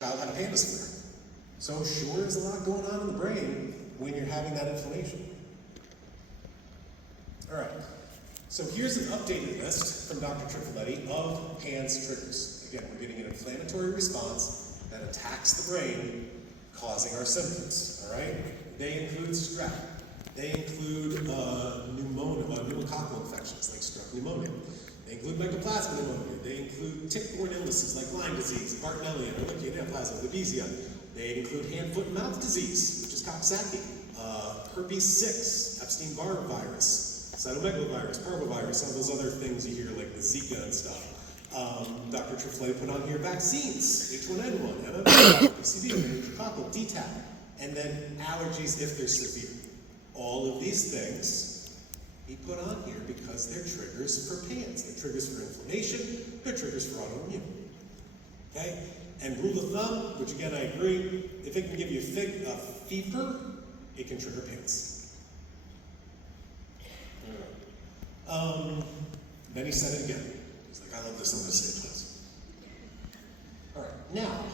child had a pandas flare. So sure, there's a lot going on in the brain when you're having that inflammation. All right, so here's an updated list from Dr. Trifiletti of PANS triggers. Again, we're getting an inflammatory response that attacks the brain, causing our symptoms, all right? They include strep. They include pneumococcal infections like strep pneumonia. They include mycoplasma pneumonia. They include tick-borne illnesses like Lyme disease, Bartonellian, Ehrlichia, Neoplasma, Babesia. They include hand, foot, and mouth disease, which is Coxsackie, herpes 6, Epstein-Barr virus, cytomegalovirus, parvovirus, all those other things you hear like the Zika and stuff. Dr. Trifiletti put on here vaccines, H1N1, MMR, PCV, meningococcal, DTaP, and then allergies if they're severe. All of these things he put on here because they're triggers for PANS. They're triggers for inflammation, they're triggers for autoimmune. Okay? And rule of thumb, which again I agree, if it can give you a fever, it can trigger PANS. Then he said it again. He's like, I love this, I'm going to say it twice. All right, now,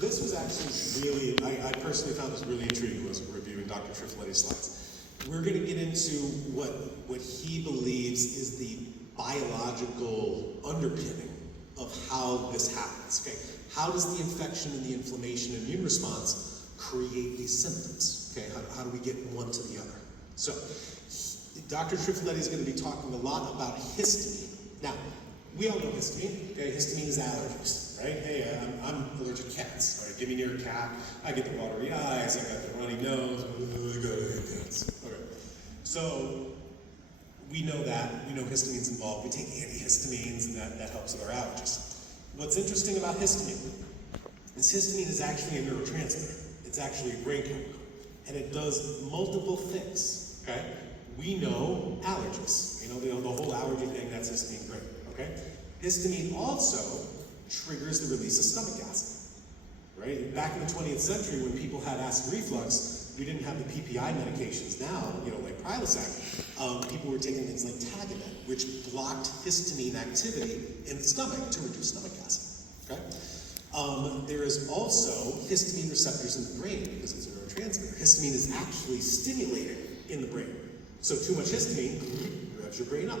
this was actually really, I personally found this really intriguing as we're reviewing Dr. Trifiletti's slides. We're going to get into what he believes is the biological underpinning of how this happens. Okay, how does the infection and the inflammation and immune response create these symptoms? Okay, how do we get one to the other? So, Dr. Trifiletti is going to be talking a lot about histamine. Now, we all know histamine. Okay, histamine is allergies, right? Hey, I'm allergic to cats. All right, get me near a cat. I get the watery eyes. I got the runny nose. I gotta hate cats. Okay, so we know that. We know histamine's involved. We take antihistamines, and that helps with our allergies. What's interesting about histamine is histamine is actually a neurotransmitter. It's actually a brain chemical, and it does multiple things. Okay. We know allergies. You know the whole allergy thing, that's histamine, great, okay? Histamine also triggers the release of stomach acid, right? Back in the 20th century when people had acid reflux, we didn't have the PPI medications now, like Prilosec. People were taking things like Tagamet, which blocked histamine activity in the stomach to reduce stomach acid, okay? There is also histamine receptors in the brain because it's a neurotransmitter. Histamine is actually stimulated in the brain. So too much histamine revs your brain up.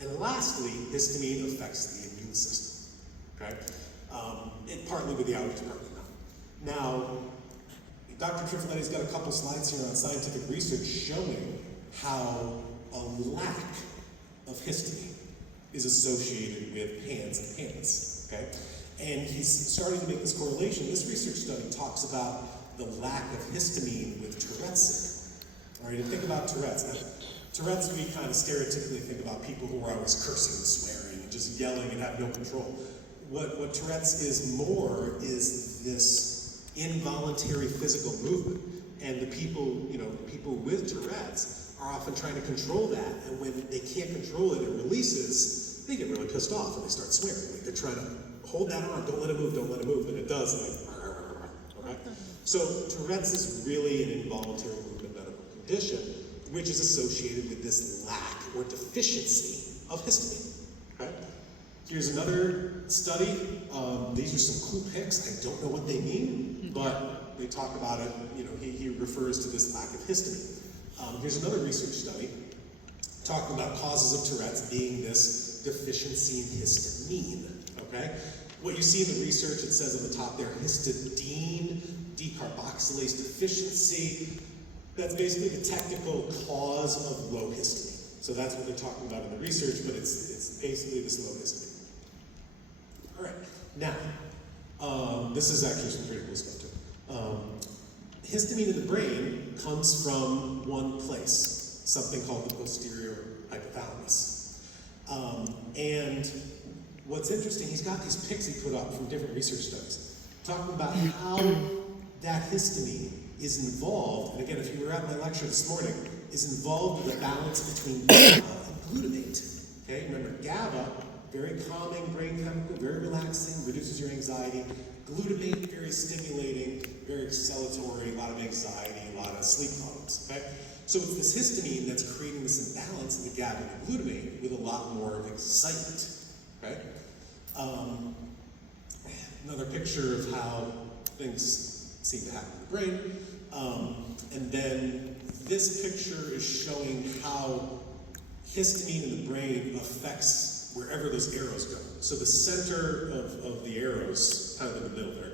And lastly, histamine affects the immune system, okay? Partly with the allergies, partly not. Now, Dr. Trifiletti's got a couple slides here on scientific research showing how a lack of histamine is associated with PANS and PANS, okay? And he's starting to make this correlation. This research study talks about the lack of histamine with Tourette's syndrome. All right, and think about Tourette's. Now, Tourette's, we kind of stereotypically think about people who are always cursing and swearing and just yelling and have no control. What Tourette's is more is this involuntary physical movement. And the people with Tourette's are often trying to control that. And when they can't control it, it releases, they get really pissed off and they start swearing. Like they're trying to hold that arm, don't let it move, don't let it move. And it does, okay? So Tourette's is really an involuntary movement medical condition, which is associated with this lack or deficiency of histamine. Okay? Here's another study. These are some cool pics. I don't know what they mean, but they talk about it. He refers to this lack of histamine. Here's another research study talking about causes of Tourette's being this deficiency in histamine. Okay? What you see in the research, it says on the top there, histidine decarboxylase deficiency. That's basically the technical cause of low histamine. So that's what they're talking about in the research, but it's basically this low histamine. All right, now, this is actually some pretty cool stuff too. Histamine in the brain comes from one place, something called the posterior hypothalamus. And what's interesting, he's got these pics he put up from different research studies, talking about how that histamine is involved, and again, if you were at my lecture this morning, is involved with a balance between GABA and glutamate. Okay, remember GABA, very calming brain chemical, very relaxing, reduces your anxiety. Glutamate, very stimulating, very exhalatory, a lot of anxiety, a lot of sleep problems. Okay, so it's this histamine that's creating this imbalance in the GABA and glutamate with a lot more excitement. Okay, another picture of how things seem to happen in the brain. And then this picture is showing how histamine in the brain affects wherever those arrows go. So the center of the arrows, kind of in the middle there,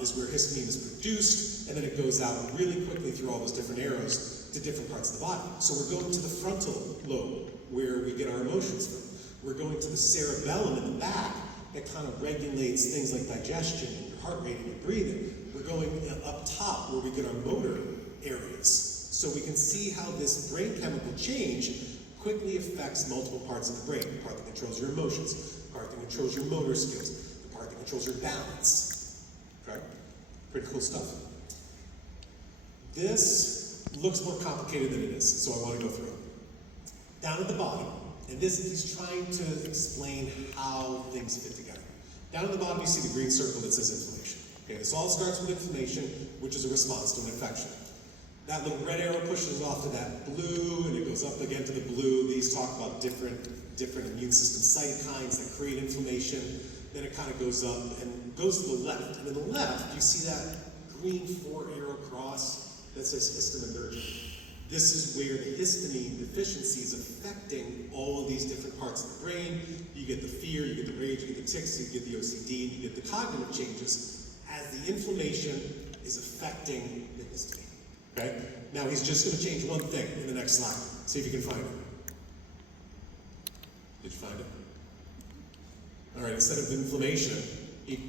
is where histamine is produced, and then it goes out really quickly through all those different arrows to different parts of the body. So we're going to the frontal lobe, where we get our emotions from. We're going to the cerebellum in the back, that kind of regulates things like digestion, and your heart rate, and your breathing. We're going up top, where we get our motor areas. So we can see how this brain chemical change quickly affects multiple parts of the brain. The part that controls your emotions, the part that controls your motor skills, the part that controls your balance. Okay? Pretty cool stuff. This looks more complicated than it is, so I want to go through it. Down at the bottom, and this he's trying to explain how things fit together. Down at the bottom, you see the green circle that says inflammation. Okay, this all starts with inflammation, which is a response to an infection. That little red arrow pushes off to that blue, and it goes up again to the blue. These talk about different immune system cytokines that create inflammation. Then it kind of goes up and goes to the left. And in the left, you see that green 4-arrow cross that says histaminergic. This is where the histamine deficiency is affecting all of these different parts of the brain. You get the fear, you get the rage, you get the tics, you get the OCD, and you get the cognitive changes as the inflammation is affecting the histamine. Okay? Now he's just going to change one thing in the next slide. See if you can find it. Did you find it? All right, instead of inflammation,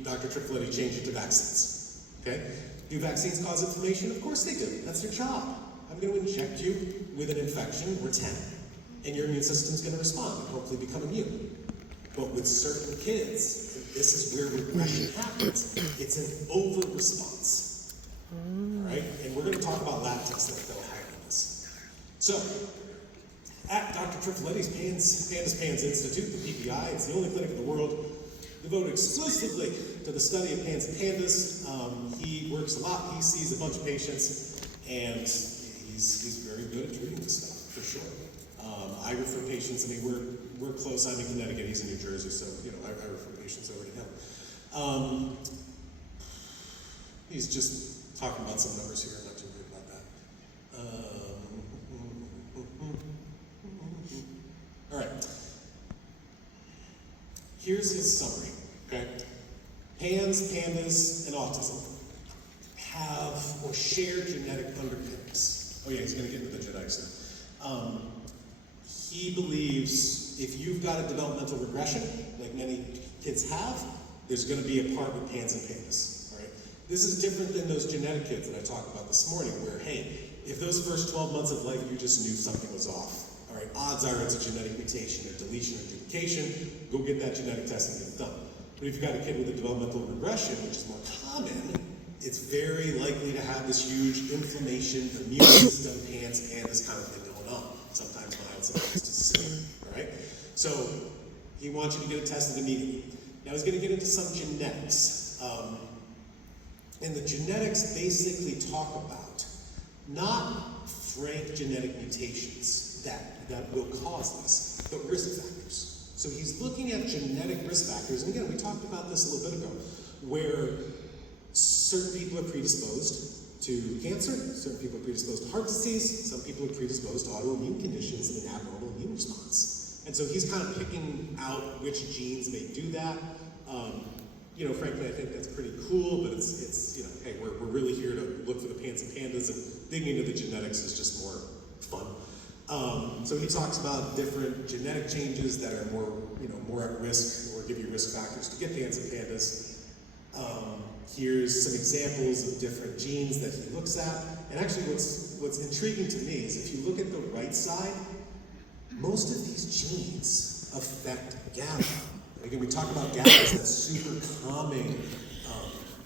Dr. Trifiletti changed it to vaccines. Okay? Do vaccines cause inflammation? Of course they do. That's their job. I'm going to inject you with an infection or 10, and your immune system's going to respond and hopefully become immune. But with certain kids, and this is where regression happens, it's an over-response. All right? And we're going to talk about lab tests that will handle this. So, at Dr. Trifiletti's Pandas Institute, the PPI, it's the only clinic in the world devoted exclusively to the study of pans and pandas. He works a lot, he sees a bunch of patients, and he's very good at treating this stuff, for sure. I refer patients, I mean, we're close, I'm in Connecticut, he's in New Jersey, so, you know, I refer patients over to him. He's just talking about some numbers here, I'm not too worried about that. All right. Here's his summary, okay? Pandas, and autism have or share genetic underpinnings. Oh yeah, he's going to get into the genetics now. He believes if you've got a developmental regression, like many kids have, there's going to be a part with pans and pandas. All right? This is different than those genetic kids that I talked about this morning, where, hey, if those first 12 months of life you just knew something was off, all right, odds are it's a genetic mutation or deletion or duplication, go get that genetic test and get it done. But if you've got a kid with a developmental regression, which is more common, it's very likely to have this huge inflammation, immune system, pandas kind of thing going on. Sometimes mild, sometimes just severe, all right? So he wants you to get it tested immediately. Now he's going to get into some genetics. And the genetics basically talk about not frank genetic mutations that will cause this, but risk factors. So he's looking at genetic risk factors, and again, we talked about this a little bit ago, where certain people are predisposed to cancer, certain people are predisposed to heart disease, some people are predisposed to autoimmune conditions and an abnormal immune response. And so he's kind of picking out which genes may do that. You know, frankly, I think that's pretty cool, but it's you know, hey, we're really here to look for the pans and pandas, and digging into the genetics is just more fun. So he talks about different genetic changes that are more, you know, more at risk or give you risk factors to get pans and pandas. Here's some examples of different genes that he looks at. And actually what's intriguing to me is if you look at the right side, most of these genes affect GABA. Again, we talk about GABA as that super calming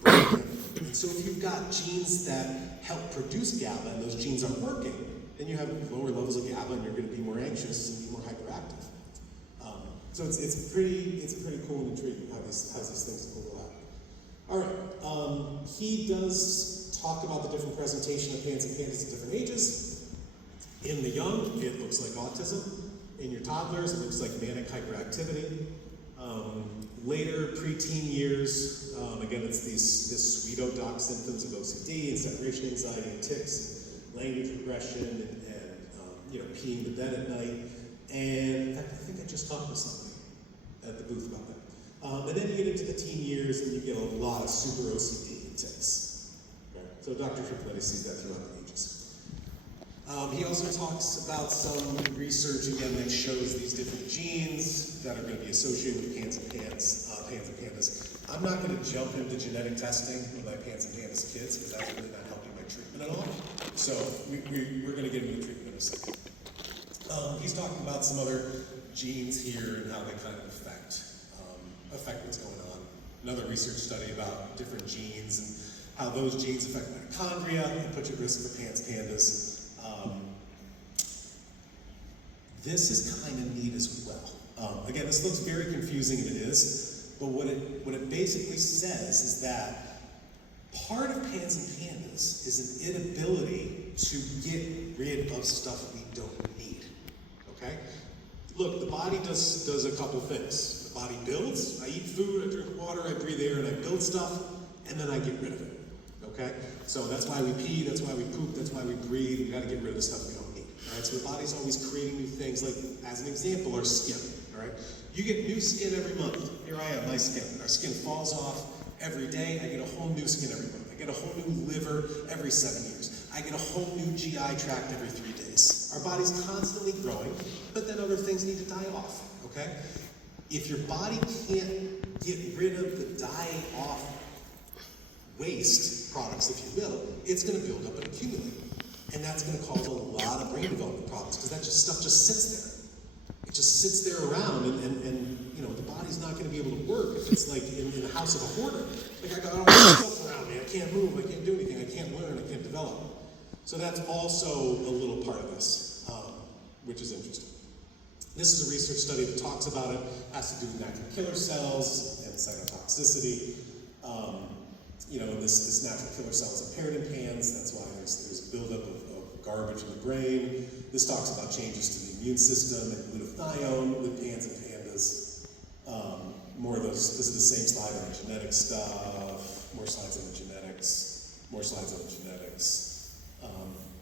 brain. And so if you've got genes that help produce GABA and those genes aren't working, then you have lower levels of GABA and you're going to be more anxious and be more hyperactive. So it's pretty cool and intriguing how these things overlap. All right, he does talk about the different presentation of pans and pandas at different ages. In the young, it looks like autism. In your toddlers, it looks like manic hyperactivity. Later preteen years, again, it's this pseudo-doc symptoms of OCD and separation anxiety and tics, and language regression, and peeing the bed at night. And in fact, I think I just talked to somebody at the booth about that. And then you get into the teen years, and you get a lot of super OCD and tics. Okay? So Dr. Trifiletti sees that throughout the ages. He also talks about some research, again, that shows these different genes that are going to be associated with pans and pandas. I'm not going to jump into genetic testing with my pans and pandas kids, because that's really not helping my treatment at all. So we're going to get into the treatment in a second. He's talking about some other genes here and how they kind of affect what's going on. Another research study about different genes and how those genes affect mitochondria and put you at risk for pandas. This is kind of neat as well. Again, this looks very confusing, and it is, but what it basically says is that part of pans and pandas is an inability to get rid of stuff we don't need, okay? Look, the body does a couple things. The body builds, I eat food, I drink water, I breathe air, and I build stuff, and then I get rid of it, okay? So that's why we pee, that's why we poop, that's why we breathe. We gotta get rid of the stuff we don't need. All right, so the body's always creating new things, like, as an example, our skin, all right? You get new skin every month. Here I am, my skin. Our skin falls off every day. I get a whole new skin every month. I get a whole new liver every 7 years. I get a whole new GI tract every 3 days. Our body's constantly growing, but then other things need to die off, okay? If your body can't get rid of the dying off waste products, if you will, it's gonna build up and accumulate. And that's going to cause a lot of brain development problems, because that stuff just sits there. It just sits there around, and the body's not going to be able to work if it's like in the house of a hoarder. Like, I got all this stuff around me, I can't move, I can't do anything, I can't learn, I can't develop. So that's also a little part of this, which is interesting. This is a research study that talks about it, has to do with natural killer cells and cytotoxicity. This natural killer cell is impaired in pans, that's why there's a buildup of garbage in the brain. This talks about changes to the immune system and glutathione with pans and pandas. More of those, this is the same slide on the genetic stuff, more slides on the genetics, more slides on the genetics.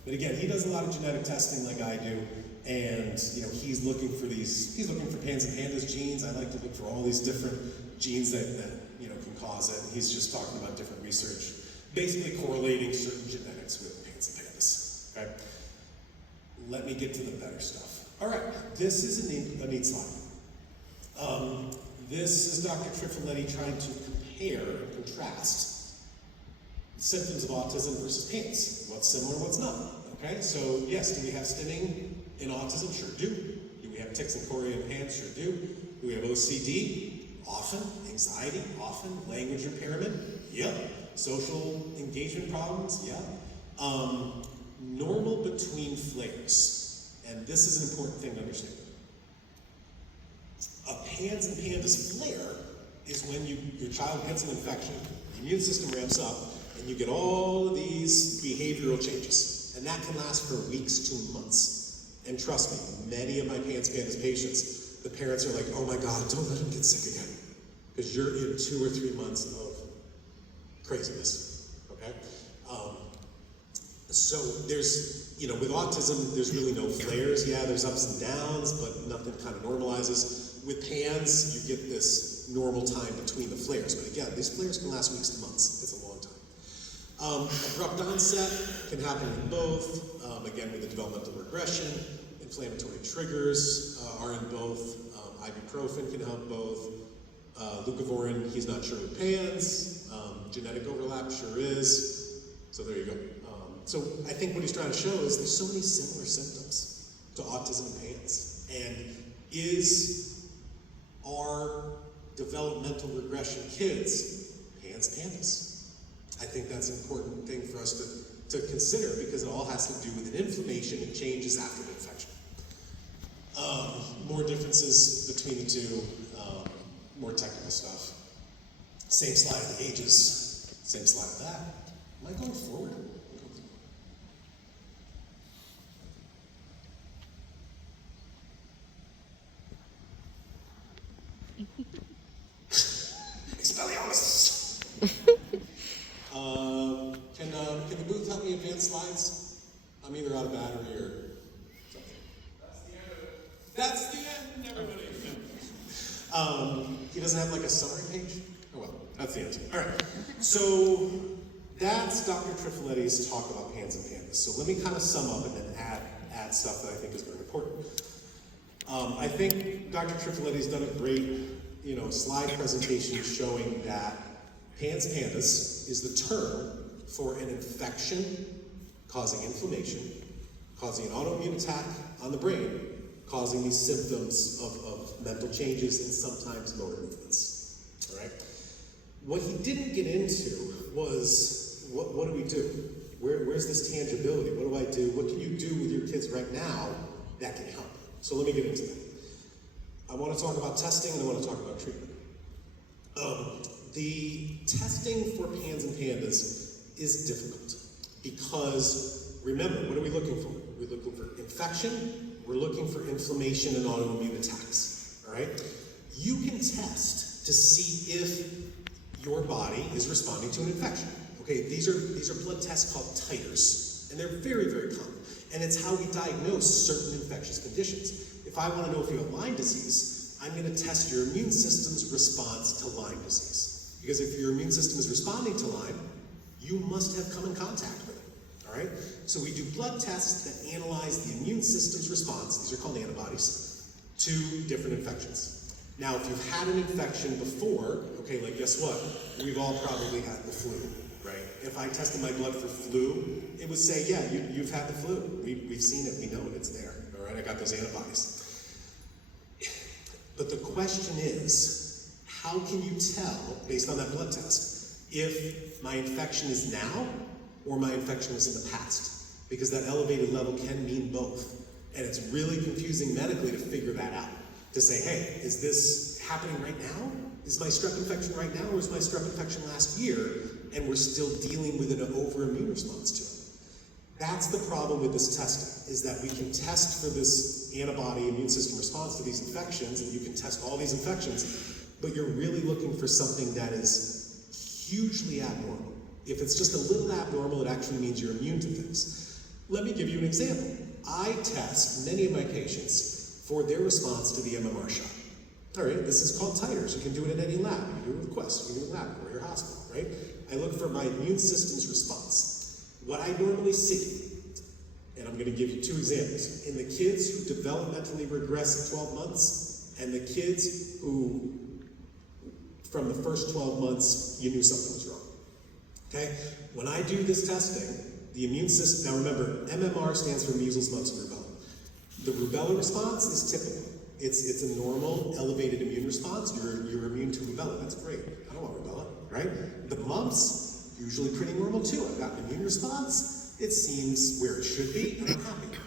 But again, he does a lot of genetic testing like I do, and he's looking for pans and pandas genes. I like to look for all these different genes that can cause it. And he's just talking about different research, basically correlating certain genetics with pans and pandas. Okay? Let me get to the better stuff. All right, this is a neat slide. This is Dr. Trifiletti trying to compare and contrast symptoms of autism versus PANS. What's similar, what's not. Okay, so yes, do we have stimming in autism? Sure do. Do we have tics and chorea in PANS? Sure do. Do we have OCD? Often. Anxiety? Often. Language impairment? Yep. Social engagement problems? Yeah. Normal between flares. And this is an important thing to understand. A PANS and PANDAS flare is when your child gets an infection, the immune system ramps up, and you get all of these behavioral changes. And that can last for weeks to months. And trust me, many of my PANS PANDAS patients, the parents are like, oh my God, don't let him get sick again. Because you're in 2 or 3 months of craziness, okay? So there's, with autism, there's really no flares. Yeah, there's ups and downs, but nothing kind of normalizes. With PANS, you get this normal time between the flares. But again, these flares can last weeks to months. It's a long time. Abrupt onset can happen in both. Again, with the developmental regression, inflammatory triggers are in both. Ibuprofen can help both. Leucovorin, he's not sure with PANS. Genetic overlap sure is. So there you go. So I think what he's trying to show is there's so many similar symptoms to autism and PANS. And are developmental regression kids PANS PANDAS? I think that's an important thing for us to consider, because it all has to do with an inflammation and changes after the infection. More differences between the two, more technical stuff. Same slide of the ages, same slide of that. Am I going forward? advanced slides? I'm either out of battery or something. That's the end, everybody. He doesn't have like a summary page? Oh well, that's the end. All right, so that's Dr. Trifiletti's talk about PANS and pandas. So let me kind of sum up and then add stuff that I think is very important. I think Dr. Trifiletti's done a great, slide presentation showing that PANS pandas is the term for an infection causing inflammation, causing an autoimmune attack on the brain, causing these symptoms of mental changes and sometimes motor movements. All right. What he didn't get into was what do we do? Where's this tangibility? What do I do? What can you do with your kids right now that can help? So let me get into that. I want to talk about testing and I want to talk about treatment. The testing for PANS and pandas is difficult because, remember, what are we looking for? We're looking for infection, we're looking for inflammation and autoimmune attacks, all right? You can test to see if your body is responding to an infection. Okay, these are blood tests called titers, and they're very, very common. And it's how we diagnose certain infectious conditions. If I want to know if you have Lyme disease, I'm going to test your immune system's response to Lyme disease. Because if your immune system is responding to Lyme, you must have come in contact with it, all right? So we do blood tests that analyze the immune system's response, these are called antibodies, to different infections. Now, if you've had an infection before, okay, like guess what? We've all probably had the flu, right? If I tested my blood for flu, it would say, yeah, you've had the flu. We've seen it, we know it, it's there, all right? I got those antibodies. But the question is, how can you tell, based on that blood test, if my infection is now or my infection was in the past? Because that elevated level can mean both. And it's really confusing medically to figure that out. To say, hey, is this happening right now? Is my strep infection right now, or is my strep infection last year, and we're still dealing with an overimmune response to it? That's the problem with this testing, is that we can test for this antibody immune system response to these infections, and you can test all these infections, but you're really looking for something that is hugely abnormal. If it's just a little abnormal, it actually means you're immune to things. Let me give you an example. I test many of my patients for their response to the MMR shot. All right, this is called titers. You can do it in any lab. You can do it with Quest, you can do it in a lab or your hospital, right? I look for my immune system's response. What I normally see, and I'm going to give you two examples, in the kids who developmentally regress at 12 months and the kids who, from the first 12 months, you knew something was wrong. Okay? When I do this testing, the immune system, now remember, MMR stands for measles, mumps, and rubella. The rubella response is typical. It's a normal, elevated immune response. You're immune to rubella. That's great. I don't want rubella, right? The mumps, usually pretty normal too. I've got an immune response. It seems where it should be, and I'm happy.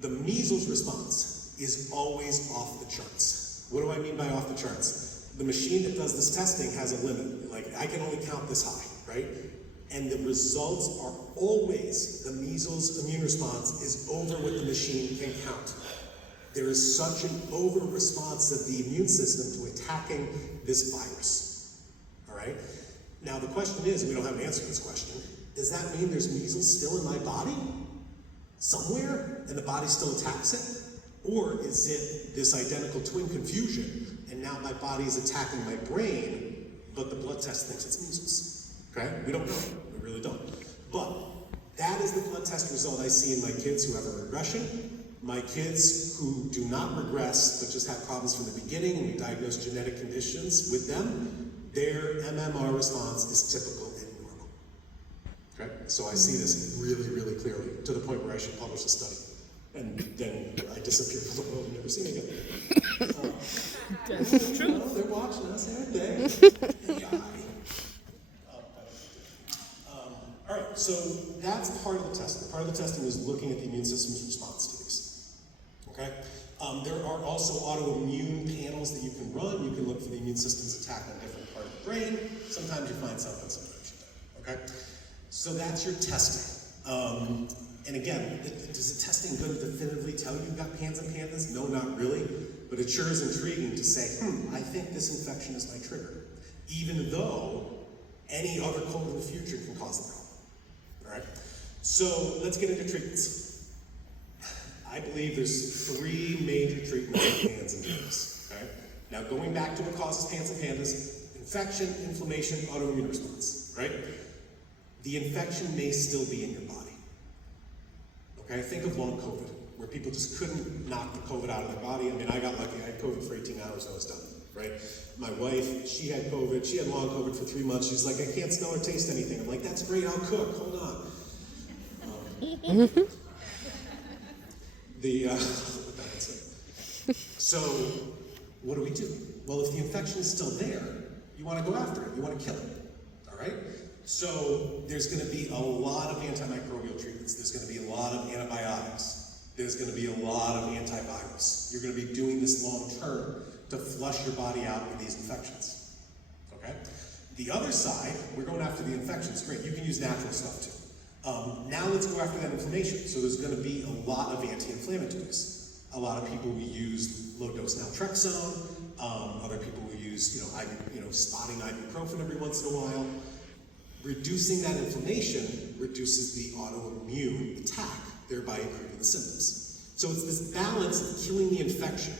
The measles response is always off the charts. What do I mean by off the charts? The machine that does this testing has a limit. Like, I can only count this high, right? And the results are always the measles immune response is over what the machine can count. There is such an over-response of the immune system to attacking this virus, all right? Now the question is, we don't have an answer to this question, does that mean there's measles still in my body somewhere and the body still attacks it? Or is it this identical twin confusion and now my body is attacking my brain, but the blood test thinks it's measles, okay? We don't know, we really don't. But that is the blood test result I see in my kids who have a regression. My kids who do not regress, but just have problems from the beginning, and we diagnose genetic conditions with them, their MMR response is typical and normal. Okay? So I see this really, really clearly, to the point where I should publish a study. And then I disappear from the world and never see me again. That's true. No, they're watching us every day. AI. All right, so that's part of the testing. Part of the testing is looking at the immune system's response to these. Okay? There are also autoimmune panels that you can run. You can look for the immune system's attack on different part of the brain. Sometimes you find something, sometimes you don't. Okay? So that's your testing. And again, does the testing going to definitively tell you you've got PANS and pandas? No, not really. But it sure is intriguing to say, I think this infection is my trigger. Even though any other cold in the future can cause the problem. All right? So let's get into treatments. I believe there's 3 major treatments for PANS and pandas. Okay? Now going back to what causes PANS and pandas, infection, inflammation, autoimmune response, right? The infection may still be in your body. Okay, think of long COVID, where people just couldn't knock the COVID out of their body. I mean, I got lucky, I had COVID for 18 hours and I was done, right? My wife, she had COVID, she had long COVID for 3 months. She's like, I can't smell or taste anything. I'm like, that's great, I'll cook, hold on. So, what do we do? Well, if the infection is still there, you want to go after it, you want to kill it, all right? So, there's going to be a lot of antimicrobial treatments, there's going to be a lot of antibiotics, there's going to be a lot of antivirals. You're going to be doing this long term to flush your body out with these infections, okay? The other side, we're going after the infections, great, you can use natural stuff too. Now let's go after that inflammation. So there's going to be a lot of anti-inflammatories. A lot of people will use low-dose naltrexone. Other people will use, spotting ibuprofen every once in a while. Reducing that inflammation reduces the autoimmune attack, thereby improving the symptoms. So it's this balance of killing the infection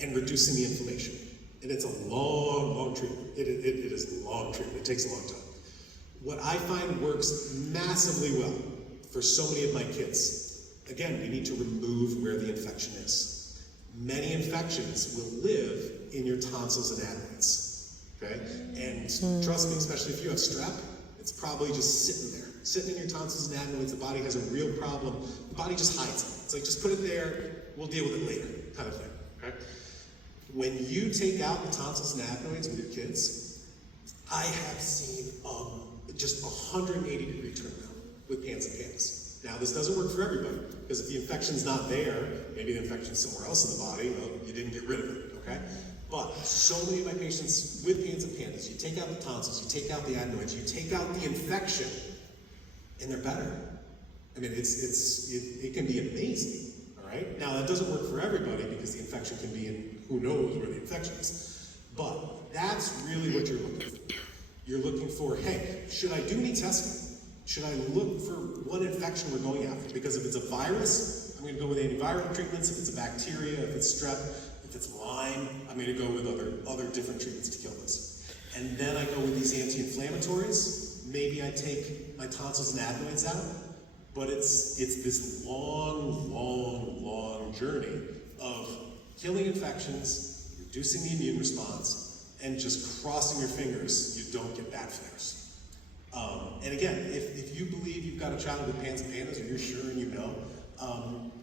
and reducing the inflammation. And it's a long, long treatment. It is a long treatment. It takes a long time. What I find works massively well for so many of my kids, again, we need to remove where the infection is. Many infections will live in your tonsils and adenoids, okay? And trust me, especially if you have strep, it's probably just sitting there. Sitting in your tonsils and adenoids, the body has a real problem. The body just hides it. It's like, just put it there, we'll deal with it later, kind of thing, okay? When you take out the tonsils and adenoids with your kids, I have seen just 180-degree turnaround with PANS and pandas. Now, this doesn't work for everybody, because if the infection's not there, maybe the infection's somewhere else in the body, well, you didn't get rid of it, okay? But so many of my patients with PANS and pandas, you take out the tonsils, you take out the adenoids, you take out the infection, and they're better. I mean, it can be amazing, all right? Now, that doesn't work for everybody, because the infection can be in who knows where the infection is. But that's really what you're looking for. You're looking for, hey, should I do any testing? Should I look for what infection we're going after? Because if it's a virus, I'm going to go with antiviral treatments. If it's a bacteria, if it's strep, if it's Lyme, I'm going to go with other different treatments to kill this. And then I go with these anti-inflammatories. Maybe I take my tonsils and adenoids out. But it's this long, long, long journey of killing infections, reducing the immune response, and just crossing your fingers you don't get bad flares. And again, if you believe you've got a child with PANS and pandas, or you're sure and you know,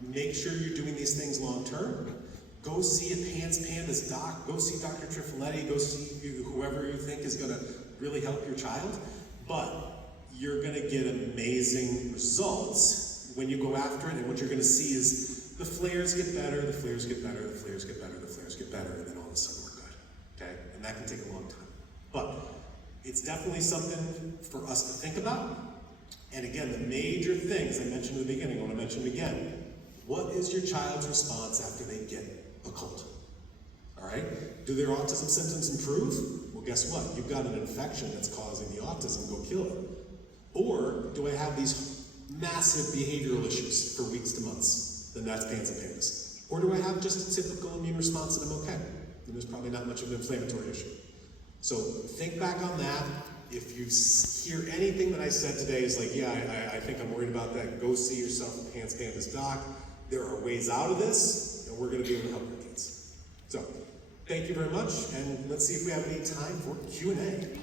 make sure you're doing these things long term. Go see a PANS pandas doc, go see Dr. Trifiletti, go see whoever you think is gonna really help your child, but you're gonna get amazing results when you go after it, and what you're gonna see is the flares get better, the flares get better, the flares get better, the flares get better, and then all of a sudden we're good, okay? And that can take a long time. But it's definitely something for us to think about. And again, the major things I mentioned in the beginning, I want to mention again. What is your child's response after they get a cold? All right? Do their autism symptoms improve? Well, guess what? You've got an infection that's causing the autism, go kill it. Or do I have these massive behavioral issues for weeks to months? Then that's PANS and pandas. Or do I have just a typical immune response and I'm okay? Then there's probably not much of an inflammatory issue. So think back on that. If you hear anything that I said today is like, yeah, I think I'm worried about that, go see yourself a PANS pandas doc. There are ways out of this, and we're going to be able to help your kids. So thank you very much, and let's see if we have any time for Q&A.